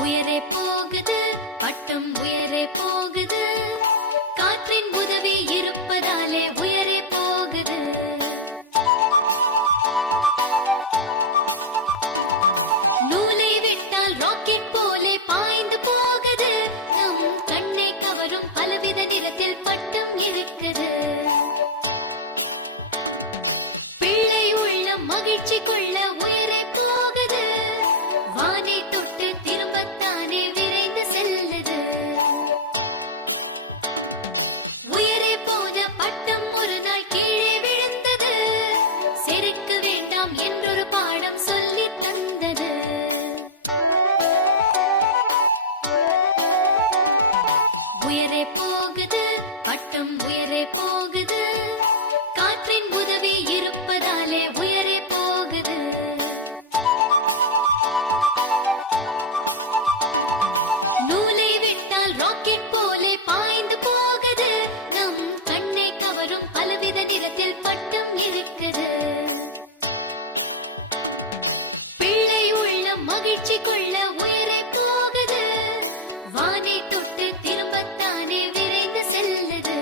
உயரே போகுது பட்டம் உயரே போகுது காற்றின் உதவி இருப்பதாலே உயரே போகுது நூலை விட்டால் ராக்கெட் போலே பாய்ந்து போகுது நம் கண்ணை கவரும் பலவித நிறத்தில் பட்டம் இருக்குது பிள்ளை உள்ள மகிழ்ச்சி கொள்ள உயரே போகுது வானை தொட்டு திரும்பத்தானே விரைந்து செல்லுது உயரே போன பட்டம் ஒரு நாள் கீழே விழுந்தது செருக்க வேண்டாம் என்றொரு பாடம் சொல்லி தந்தது உயரே போகுது பட்டம் உயரே போகுது காற்றின் உதவி இருப்பதாலே உயரே போகுது நூலை விட்டால் ராக்கெட் போலே பாய்ந்து போகுது நம் கண்ணை கவரும் பலவித நிறத்தில் பட்டம் இருக்குது பிள்ளை உள்ள மகிழ்ச்சி கொள்ள உயரே போகுது வானை தொட்டு திரும்பத்தானே விரைந்து செல்லுது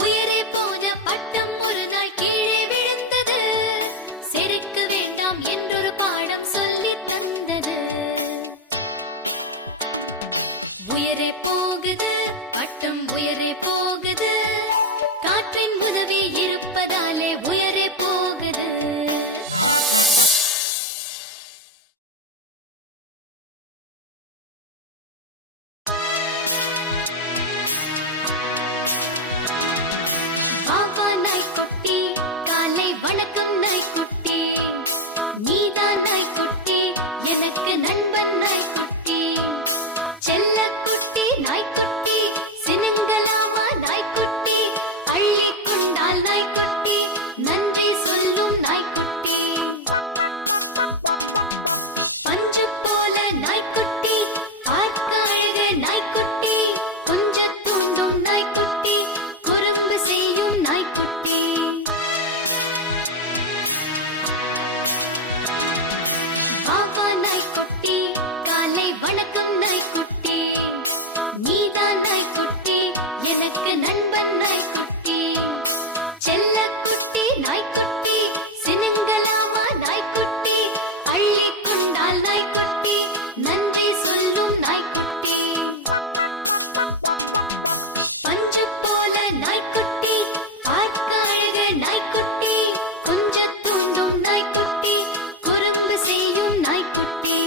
உயரே போன பட்டம் ஒரு நாள் கீழே விழுந்தது செருக்க வேண்டாம் என்றொரு பாடம் சொல்லி தந்தது உயரே போகுது பட்டம் உயரே போகுது காற்றின் உதவி இருப்பதாலே உயரே போகுது பாபா நாய்க்குட்டி காலை வணக்கம் நாய்க்குட்டி நீதான் நாய்க்குட்டி எனக்கு நண்பன் நாய்க்குட்டி செல்லக்குட்டி நாய்க்குட்டி சினுங்கலாமா நாய்க்குட்டி அள்ளி கொண்டால் நாய்க்குட்டி நன்றி சொல்லும் நாய்க்குட்டி பஞ்சு போல நாய்க்குட்டி பார்க்க அழகு நாய்க்குட்டி கொஞ்ச தூண்டும் நாய்க்குட்டி குறும்பு செய்யும் நாய்க்குட்டி பாபா நாய்க்குட்டி காலை வணக்கம் நாய்க்குட்டி நீதான் நாய்க்குட்டி எனக்கு நண்பன் நாய்க்குட்டி செல்லக்குட்டி நாய்க்குட்டி சினுங்கலாமா நாய்க்குட்டி அள்ளி கொண்டால் நாய்க்குட்டி நன்றி சொல்லும் நாய்க்குட்டி பஞ்சு போல நாய்க்குட்டி பார்க்க அழகு நாய்க்குட்டி கொஞ்ச தூண்டும் நாய்க்குட்டி குறும்பு செய்யும் நாய்க்குட்டி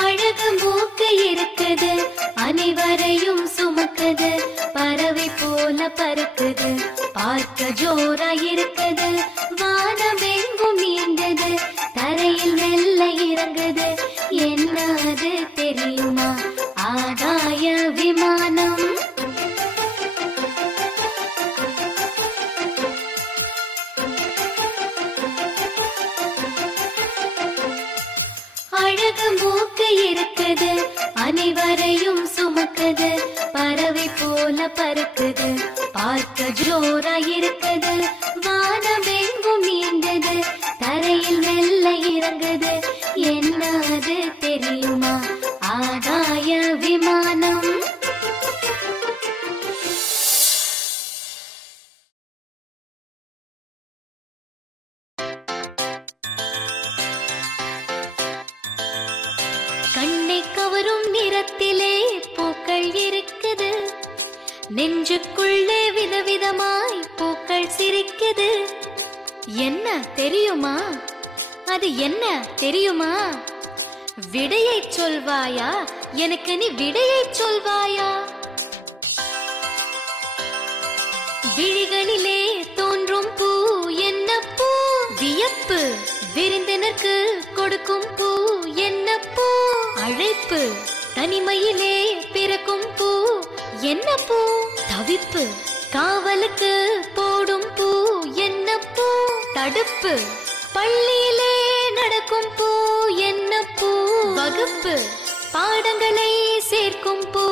அழகு மூக்கு இருக்குது அனைவரையும் சுமக்குது பறவை போல பறக்குது பார்க்க ஜோரா இருக்குது வானமெங்கும் நீண்டது தரையில் மெல்ல இறங்குது என்ன அது தெரியுமா ஆகாய விமானம் அழகு மூக்கு இருக்குது அனைவரையும் சுமக்குது பறவை போல பறக்குது பார்க்க ஜோரா இருக்குது வானமெங்கும் நீண்டது தரையில் மெல்ல இறங்குது என்ன அது தெரியுமா ஆகாய விமானம் கண்ணை கவரும் நிறத்திலே பூக்கள் இருக்குது நெஞ்சுக்குள்ளே விதவிதமாய் பூக்கள் சிரிக்குது என்ன தெரியுமா அது என்ன தெரியுமா விடையை சொல்வாயா எனக்கு நீ விடையை சொல்வாயா விழிகளிலே தோன்றும் பூ என்ன பூ வியப்பு விருந்தினருக்கு கொடுக்கும் பூ என்ன பூ அழைப்பு தனிமையிலே பிறக்கும் பூ என்ன பூ தவிப்பு காவலுக்கு போடும் பூ என்ன பூ தடுப்பு பள்ளியிலே நடக்கும் பூ என்ன பூ? வகுப்பு பாடங்களை சேர்க்கும் பூ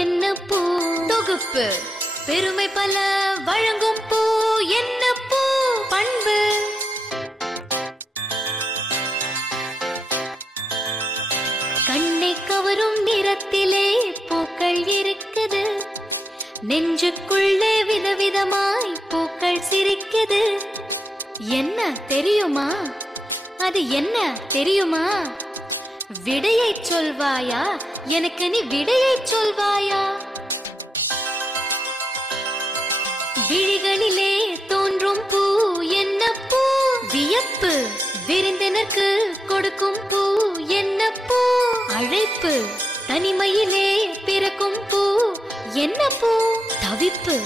என்ன பூ? தொகுப்பு பெருமை பல வழங்கும் பூ என்ன பூ? பண்பு கண்ணை கவரும் நிறத்திலே பூக்கள் இருக்குது, நெஞ்சுக்குள்ளே விதவிதமாய் பூக்கள் சிரிக்குது. என்ன தெரியுமா? அது என்ன தெரியுமா? விடையை சொல்வாயா? எனக்கு நீ விடையை சொல்வாயா? விழிகளிலே தோன்றும் பூ என்ன பூ? வியப்பு விருந்தினருக்கு கொடுக்கும் பூ என்ன பூ? அழைப்பு தனிமையிலே பிறக்கும் பூ என்ன பூ? தவிப்பு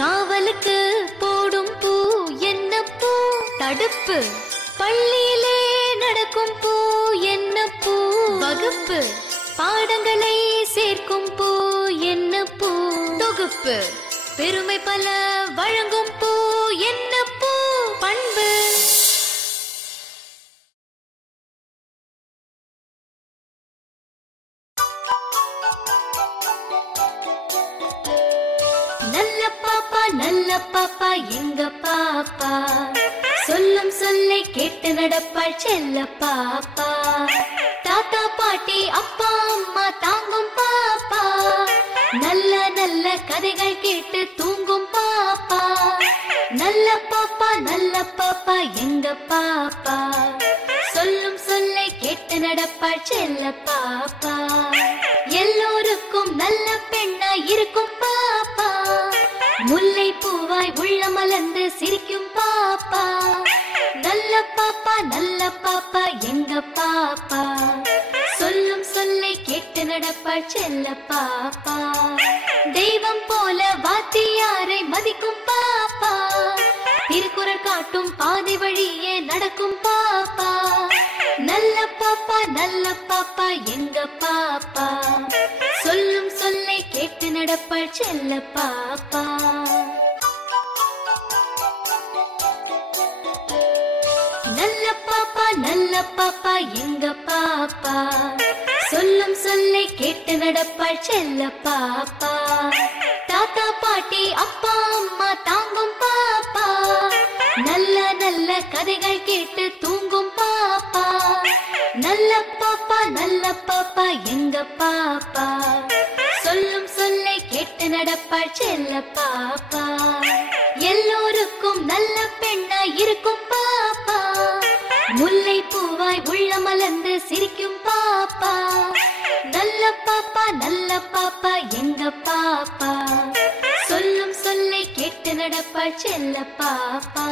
காவலுக்கு போடும் பூ என்ன பூ? தடுப்பு பள்ளியிலே நடக்கும் பூ என்ன பூ? வகுப்பு பாடங்களை சேர்க்கும் பூ என்ன பூ? தொகுப்பு பெருமை பல வழங்கும் பூ என்ன பூ? பண்பு நல்ல பாப்பா எங்க பாப்பா, சொல்லும் சொல்லை கேட்டு நடப்பாள் செல்ல பாப்பா. தாத்தா பாட்டி அப்பா அம்மா தாங்கும் பாப்பா, நல்ல நல்ல கதைகள் கேட்டு தூங்கும் பாப்பா. நல்ல பாப்பா எங்க பாப்பா, சொல்லும் சொல்லை கேட்டு நடப்பாள் செல்ல பாப்பா. எல்லோருக்கும் நல்ல பெண்ணா இருக்கும் பாப்பா, முல்லை பூவாய் உள்ள மலர்ந்து சிரிக்கும் பாப்பா. நல்ல பாப்பா எங்க பாப்பா, சொல்லும் சொல்லை கேட்டு நடப்பாள் செல்ல பாப்பா. தெய்வம் போல வாத்தியாரை மதிக்கும் பாப்பா, திருக்குறள் காட்டும் பாதை வழியே நடக்கும் பாப்பா. நல்ல பாப்பா எங்க பாப்பா, சொல்லும் சொல்லை கேட்டு நடப்பாள் செல்ல பாப்பா. நல்ல பாப்பா எங்க பாப்பா, சொல்லும் சொல்லை கேட்டு நடப்பாள் செல்ல பாப்பா. தாத்தா பாட்டி அப்பா அம்மா தாங்கும் பாப்பா, நல்ல நல்ல கதைகள் கேட்டு தூங்கும் பாப்பா. நல்ல பாப்பா எங்க பாப்பா, சொல்லும் சொல்லை கேட்டு நடப்பாள் செல்ல பாப்பா. எல்லோருக்கும் நல்ல பெண்ணா இருக்கும் பாப்பா, முல்லை பூவாய் உள்ள மலர்ந்து சிரிக்கும் பாப்பா. நல்ல பாப்பா எங்க பாப்பா, சொல்லும் சொல்லை கேட்டு நடப்பாள் செல்ல பாப்பா.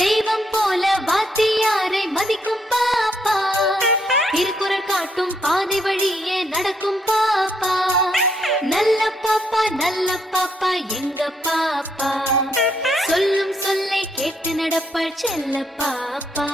தெய்வம் போல வாத்தியாரை மதிக்கும் பாப்பா, திருக்குறள் காட்டும் பாதை வழியே நடக்கும் பாப்பா. நல்ல பாப்பா எங்க பாப்பா, சொல்லும் சொல்லை கேட்டு நடப்பாள் செல்ல பாப்பா.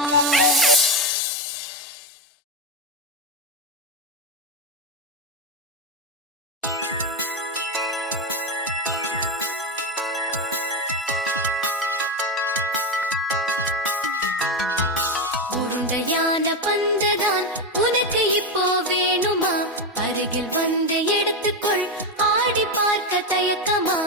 உருண்டையான பந்துதான் உனக்கு இப்போ வேணுமா? அருகில் வந்து எடுத்துக்கொள், ஆடி பார்க்க தயக்கமா?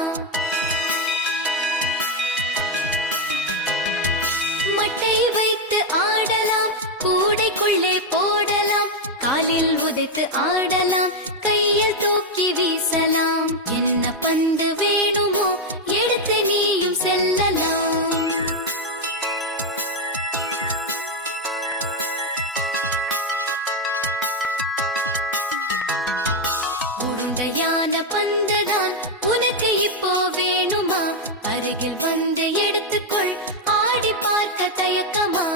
மட்டை வைத்து ஆடலாம், கூடைக்குள்ளே போடலாம், காலில் உதைத்து ஆடலாம், கையில் தூக்கி வீசலாம். என்ன பந்து வேணுமோ எடுத்து நீயும் செல்லலாம். உருண்டையான பந்துதான் உனக்கு இப்போ வேணுமா? அருகில் வந்து எடுத்துக்கொள், ஆடி பார்க்க தயக்கமா?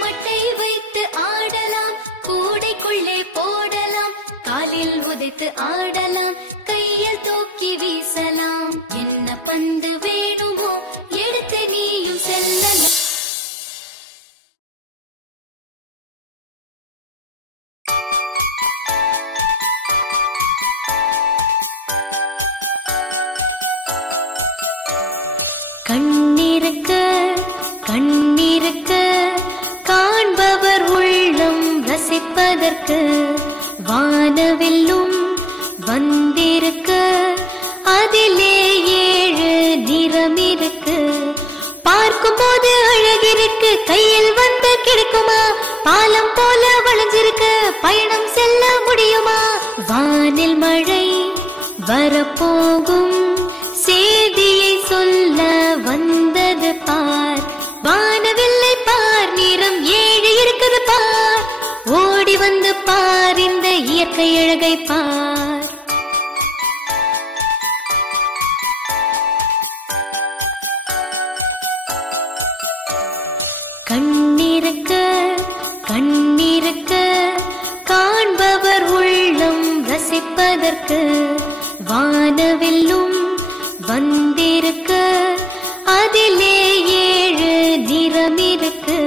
மட்டை வைத்து ஆடலாம், கூடைக்குள்ளே போடலாம், காலில் உதைத்து ஆடலாம், கையில் தூக்கி வீசலாம். என்ன பந்து வேணுமோ எடுத்து நீயும் செல்லலாம். கண்ணிருக்க கண்ணிருக்க காண்பவர் உள்ளம் ரசிப்பதற்கு வானவில்லும் வந்திருக்க அதிலே 7 நிறம் இருக்கு. பார்க்கும் போது அழகிருக்கு, கையில் வந்து கிடைக்குமா? பாலம் போல வளைஞ்சிருக்கு, பயணம் செல்ல முடியுமா? வானில் மழை வரப்போகும் செய்தியை சொல்ல வந்தது பார். வானவில்லை பார், நிறம் 7 இருக்குது பார். ஓடி வந்து பார், இந்த இயற்கை அழகை பார். கண்ணிருக்க கண்ணிருக்க காண்பவர் உள்ளம் ரசிப்பதற்கு வானவில்லும் வந்திருக்க அதிலே 7 நிறம் இருக்கு.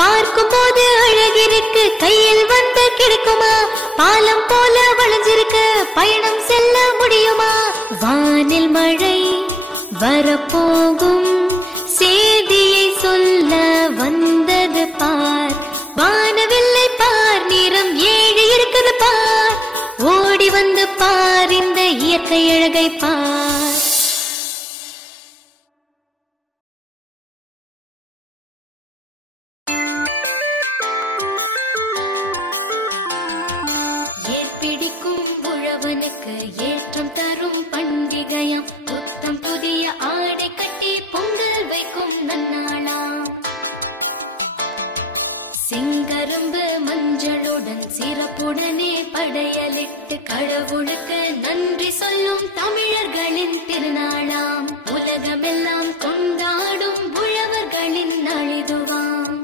பார்க்கும் போது அழகிருக்கு, கையில் வந்து கிடைக்குமா? பாலம் போல வளைஞ்சிருக்கு, பயணம் செல்ல முடியுமா? வானில் மழை வரப்போகும் செய்தியை சொல்ல வந்தது பார். வானவில்லை பார், நிறம் 7 இருக்குது பார். ஓடி வந்து பார், இந்த இயற்கை அழகை பார். ஏற்பிடிக்கும் உழவனுக்கு ஏற்றம் தரும் பண்டிகையாம். புத்தம் புதிய ஆடை கட்டி பொங்கல் வைக்கும் நன்னாளாம். செங்கரும்பு மஞ்சளுடன் சிறப்புடனே படையலிட்டு கடவுளுக்கு நன்றி சொல்லும் தமிழர்களின் திருநாளாம். உலகமெல்லாம் கொண்டாடும் உழவர்களின் நாளிதுவாம்.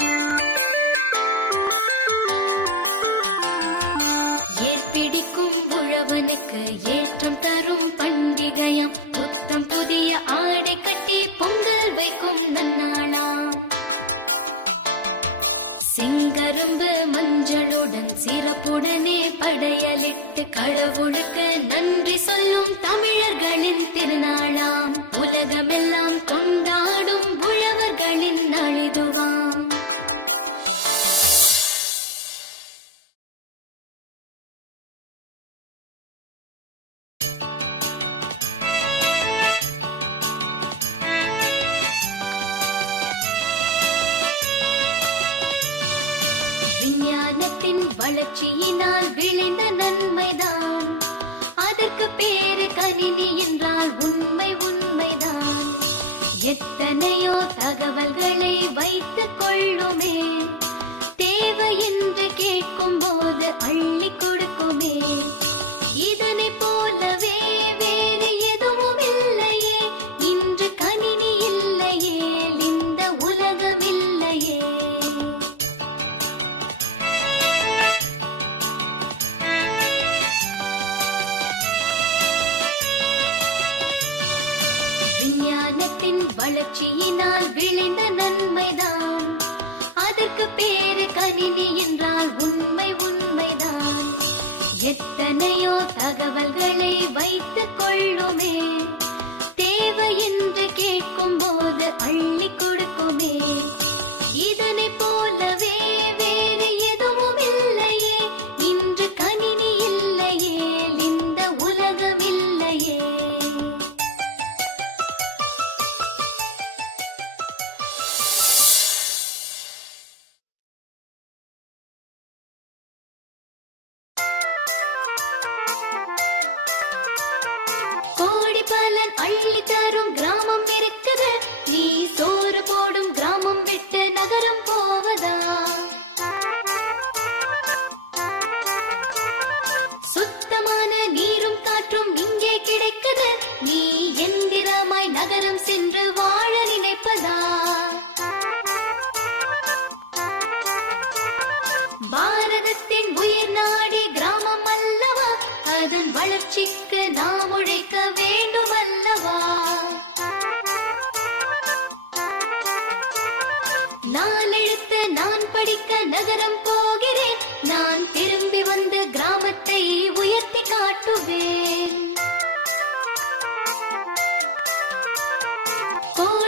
ஏற்பிடிக்கும் உழவனுக்கு ஏற்றம் தரும் பண்டிகையாம். புத்தம் புதிய ஆடை கட்டி பொங்கல் வைக்கும் நன்னாளாம். செங்கரும்பு மஞ்சளுடன் சிறப்புடனே படையலிட்டு கடவுளுக்கு நன்றி சொல்லும் தமிழர்களின் திருநாளாம். உலகமெல்லாம் கொண்டாடும் உழவர்களின் நாளிதுவாம். விஞ்ஞானத்தின் வளர்ச்சியினால் விளைந்த நன்மைதான், அதற்கு பேரு கணினி என்றால் உண்மை உண்மைதான். எத்தனையோ தகவல்களை வைத்துக் கொள்ளுமே, தேவை என்று கேட்கும் போது அள்ளி கொடுக்குமே. இதனை போலவே வேறு எதுவும் இல்லையே, இன்று கணினி இல்லையே, இந்த உலகம் இல்லையே. விஞ்ஞானத்தின் வளர்ச்சியினால் விளைந்த நன்மைதான், அதற்கு பேரு கணினி என்றால் உண்மை உண்மைதான். எத்தனையோ தகவல்களை வைத்துக் கொள்ளுமே, தேவை என்று கேட்கும் போது அள்ளி கொடுக்குமே. இதனை போலவே வேறு எதுவும் இல்லையே, இன்று கணினி இல்லையே, இந்த உலகம் இல்லையே. கோடி பலன் அள்ளி தரும் கிராமம் இருக்குது, நீ சோறு போடும் கிராமம் விட்டு நகரம் போவதா? சுத்தமான நீரும் காற்றும் இங்கே கிடைக்குது, நீ எந்திரமாய் நகரம் சென்று வாழ நினைப்பதா? பாரதத்தின் உயிர் நாடி கிராமம் அல்லவா, அதன் வளர்ச்சிக்கு நாம் உழைக்க வேண்டும் அல்லவா? நாளெழுத்து நான் படிக்க நகரம் போகிறேன், நான் திரும்பி வந்து கிராமத்தை உயர்த்தி காட்டுவேன். கோடி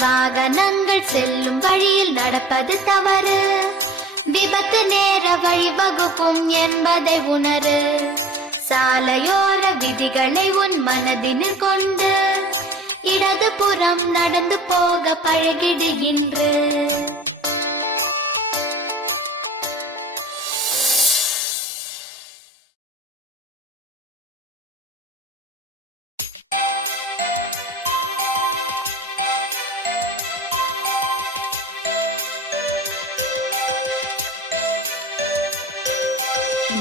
வாகனங்கள் செல்லும் வழியில் நடப்பது தவறு, விபத்து நேர வழிவகுக்கும் என்பதை உணரு. சாலையோர விதிகளை உன் மனதினில் கொண்டு இடது புறம் நடந்து போக பழகிடுகின்ற.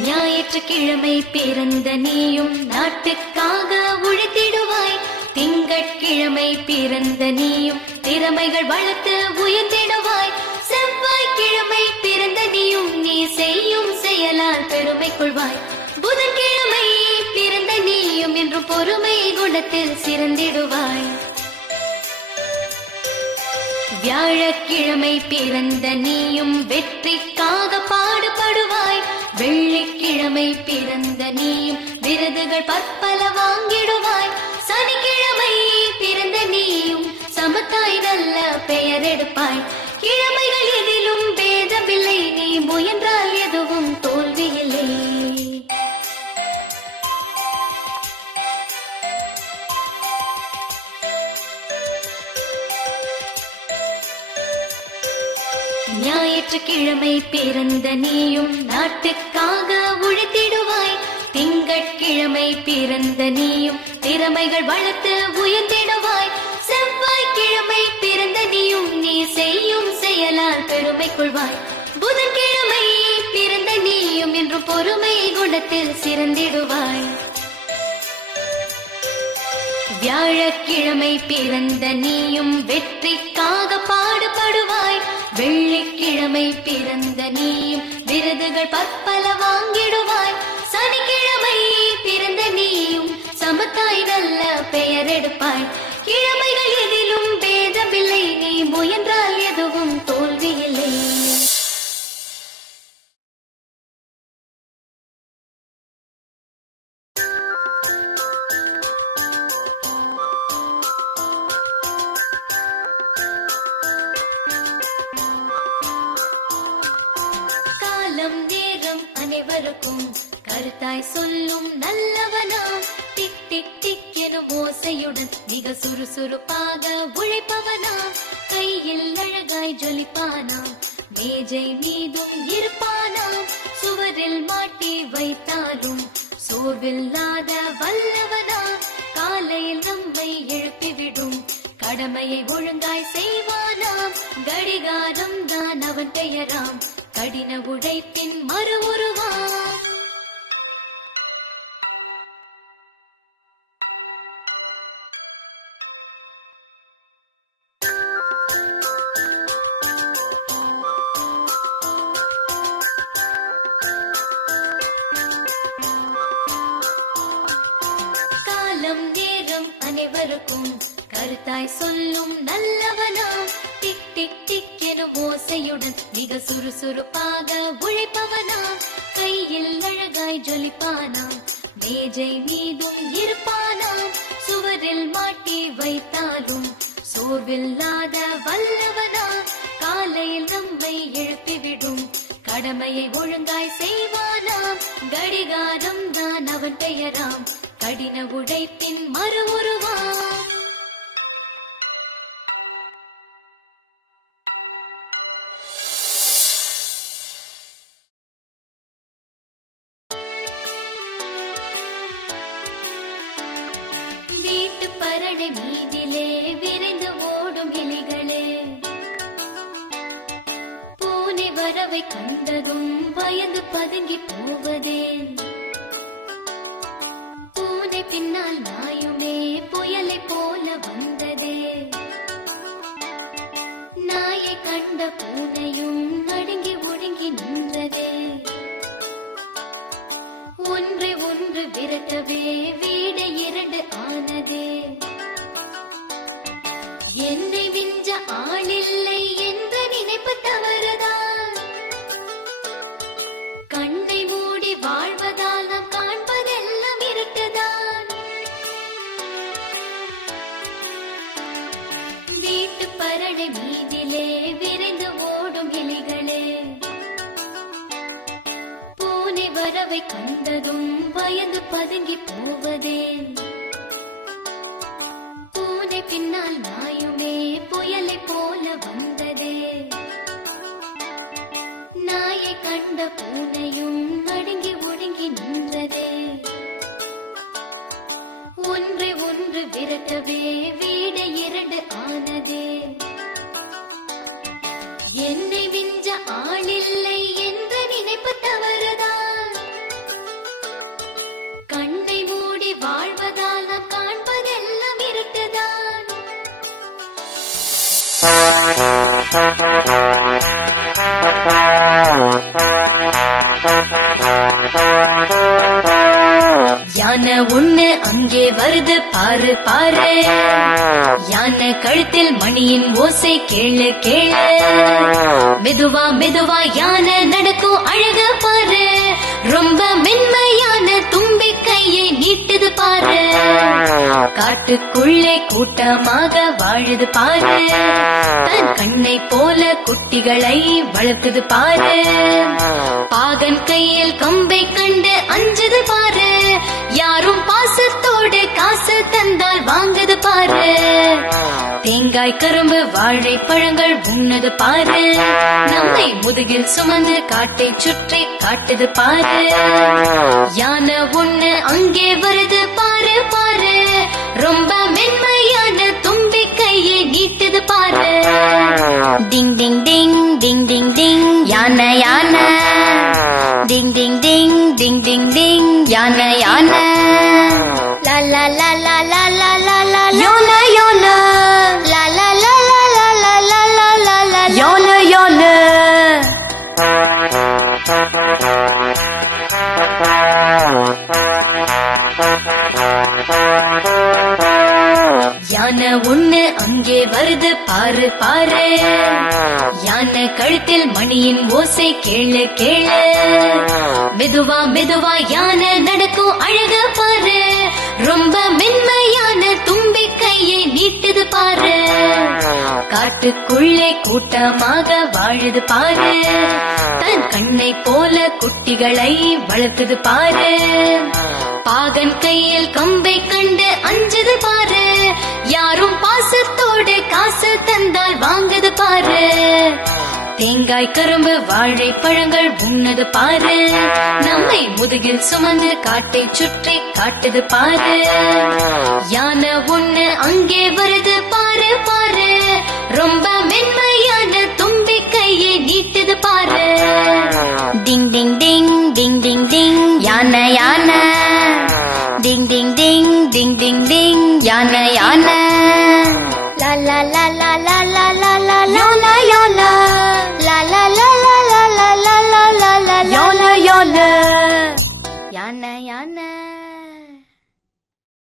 ஞாயிற்றுக்கிழமை பிறந்த நீயும் நாட்டுக்காக உழைத்திடுவாய். திங்கட்கிழமை பிறந்த நீயும் திறமைகள் வளர்த்து உயர்ந்திடுவாய். செவ்வாய்க்கிழமை பிறந்த நீயும் நீ செய்யும் செயலால் பெருமை கொள்வாய். புதன்கிழமை பிறந்த நீயும் என்று பொறுமை குணத்தில் சிறந்திடுவாய். வியாழக்கிழமை பிறந்த நீயும் வெற்றிக்காக பாடுபடுவாய். வெள்ளிக்கிழமை பிறந்த நீயும் விருதுகள் பற்பல வாங்கிடுவாய். சனிக்கிழமை பிறந்த நீயும் சமத்தாய் நல்ல பெயர் எடுப்பாய். கிழமைகள் எதிலும் பேதமில்லை, நீ முயன்றால் எதுவும் தோல்வியில்லை. ஞாயிற்றுக்கிழமை பிறந்த நீயும் நாட்டுக்காக உழைத்திடுவாய். திங்கட்கிழமை பிறந்த நீயும் திறமைகள் வளர்த்து உயர்ந்திடுவாய். செவ்வாய்க்கிழமை பிறந்த நீயும் நீ செய்யும் செயலால் பெருமை கொள்வாய். புதன்கிழமை பிறந்த நீயும் என்று பொறுமை குணத்தில் சிறந்திடுவாய். வியாழக்கிழமை பிறந்த நீயும் வெற்றிக்காக பாடுபடுவாய். வெள்ளிக்கிழமை பிறந்த நீயும் விருதுகள் பற்பல வாங்கிடுவாய். சனிக்கிழமை பிறந்த நீயும் சமத்தாய் நல்ல பெயர் எடுப்பாய். கிழமைகள் எதிலும் பேதமில்லை, நீ முயன்றால் எதுவும் தோல்வியில்லை. நேரம் அனைவருக்கும் கருத்தாய் சொல்லும் நல்லவனாம். டிக் டிக் டிக் எனும் ஓசையுடன் மிக சுறுசுறுப்பாக உழைப்பவனாம். கையில் அழகாய் ஜொலிப்பானாம், மேஜை மீதும் இருப்பானாம். சுவரில் மாட்டி வைத்தாலும் சோர்வில்லாத வல்லவனாம். காலையில் நம்மை எழுப்பிவிடும் கடமையை ஒழுங்காய் செய்வானாம். கடிகாரம் தான் அவன் பெயராம், கடின உழைப்பின் மறு உருவாம். காலம் நேரம் அனைவருக்கும் கருத்தாய் சொல்லும் நல்லவனாம். டிக் டிக் டிக் எனும் ஓசையுடன் மிக சுறுசுறுப்பாக உழைப்பவனாம். கையில் அழகாய் ஜொலிப்பானாம், மேஜை மீதும் இருப்பானாம். சுவரில் மாட்டி வைத்தாலும் சோர்வில்லாத வல்லவனாம். காலையில் நம்மை எழுப்பிவிடும் கடமையை ஒழுங்காய் செய்வானாம். கடிகாரம் தான் அவன் பெயராம், கடின உழைப்பின் மறு உருவாம். வீட்டு பரடை மீதிலே விரைந்து ஓடும் எலிகளே, பூனை வரவை கண்டதும் பயந்து பதுங்கி போவதே. பூனை பின்னால் நாயுமே புயலை போல வந்ததே. நாயை கண்ட பூனையும் நடுங்கி ஒடுங்கி நின்றதே. ஒன்றை ஒன்று விரட்டவே வீடு இரண்டு ஆனதே. என்னை விஞ்ச ஆளில்லை என்ற நினைப்பு தவறுதான். கண்ணை மூடி வாழ்வதால் நாம் காண்பதெல்லாம் இருட்டுதான். வீட்டு பறவை கண்டதும் பயந்து பதுங்கி போவதே பூனை பின்னால் நாயுமே புயலை போல வந்ததே நாயை கண்ட பூனையும் நடுங்கி ஒடுங்கி நின்றதே ஒன்றை ஒன்று விரட்டவே வீடு இரண்டு ஆனதே என்னை விஞ்ச ஆளில்லை என்ற நினைப்பு தவறுதான் கண்ணை மூடி வாழ்வதால் நாம் காண்பதெல்லாம் இருட்டுதான் யானை ஒண்ணு அங்கே வருது பாரு பாரு யானை கழுத்தில் மணியின் ஓசை கேளு கேளு மெதுவா மெதுவா யானை நடக்கும் அழக பாரு ரொம்ப மென்மையான தும்பி கையை நீட்டுது பாரு காட்டுக்குள்ளே கூட்டமாக வாழுது பாரு தன் கண்ணை போல குட்டிகளை வளர்க்குது பாரு பாகன் கையில் கம்பை கண்டு அஞ்சுது பாரு யாரும் பாசத்தோடு காசு தந்தால் வாங்குது பாரு தேங்காய் கரும்பு வாழைப்பழங்கள் உண்ணது பாரு நம்மை முதுகில் சுமந்து காட்டை சுற்றி காட்டுது பாரு யானை ஒண்ணு அங்கே வருது பாரு பாரு ரொம்ப மென்மையான தும்பி கையை நீட்டுது பாரு டிங் டிங் டிங் டிங் டிங் டிங் யானை யானை டிங் டிங் டிங் டிங் டிங் டிங் யானை யானை லா லா லா லா லா லா லா லா யானை யானை லா லா லா லா லா லா லா லா லா லா யானை யானை யானை ஒண்ணு அங்கே வருது பாரு பாரு யானை கழுத்தில் மணியின் ஓசை கேளு கேளு மெதுவா மெதுவா யானை நடக்கும் அழக பாரு ரொம்ப மென்மையான தும்பி கையை நீட்டுது பாரு காட்டுக்குள்ளே கூட்டமாக வாழுது பாரு தன் கண்ணை போல குட்டிகளை வளர்க்குது பாரு பாகன் கையில் கம்பை கண்டு அஞ்சுது பாரு யாரும் பாசத்தோடு காசு தந்தால் வாங்குது பாரு தேங்காய் கரும்பு வாழைப்பழங்கள் உண்ணது பாரு நம்மை முதுகில் சுமந்து காட்டை சுற்றி காட்டுது பாரு யானை ஒண்ணு அங்கே வருது பாரு பாரு ரொம்ப மென்மையான தும்பி கையை நீட்டுது பாரு டிங் டிங் டிங் டிங் டிங் டிங் யானை யானை டிங் டிங் டிங் டிங் டிங் டிங் யானை யானை லா லா லா லா லா லா